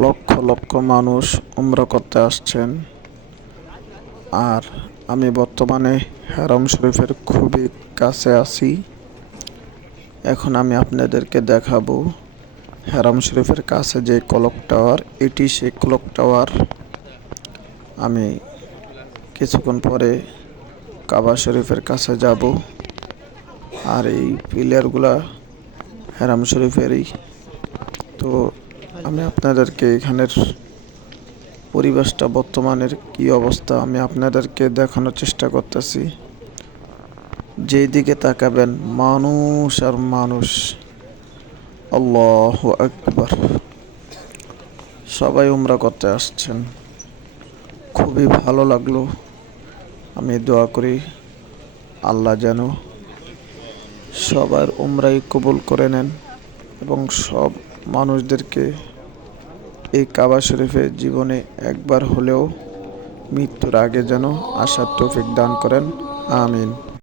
লক্ষ লক্ষ মানুষ উমরা করতে আসছেন। আর আমি বর্তমানে হারাম শরীফের খুবই কাছে আছি। এখন আমি আপনাদেরকে দেখাবো হারাম শরীফের কাছে যে ক্লক টাওয়ার, এটি সেই ক্লক টাওয়ার। আমি কিছুক্ষণ পরে কাবা শরীফের কাছে যাব। আর এই পিলারগুলা হারাম শরীফেরই। তো আমি আপনাদেরকে এখানের পরিবেশটা বর্তমানের কি অবস্থা আমি আপনাদেরকে দেখানোর চেষ্টা করতেছি। যেই দিকে তাকাবেন মানুষ আর মানুষ। আল্লাহু আকবার। সবাই উমরা করতে আসছেন। খুবই ভালো লাগলো। আমি দোয়া করি আল্লাহ যেন সবার উমরাই কবুল করে নেন এবং সব মানুষদেরকে এই কাবা শরীফে জীবনে একবার হলেও মৃত্যুর আগে যেন আসার তৌফিক দান করেন। আমিন।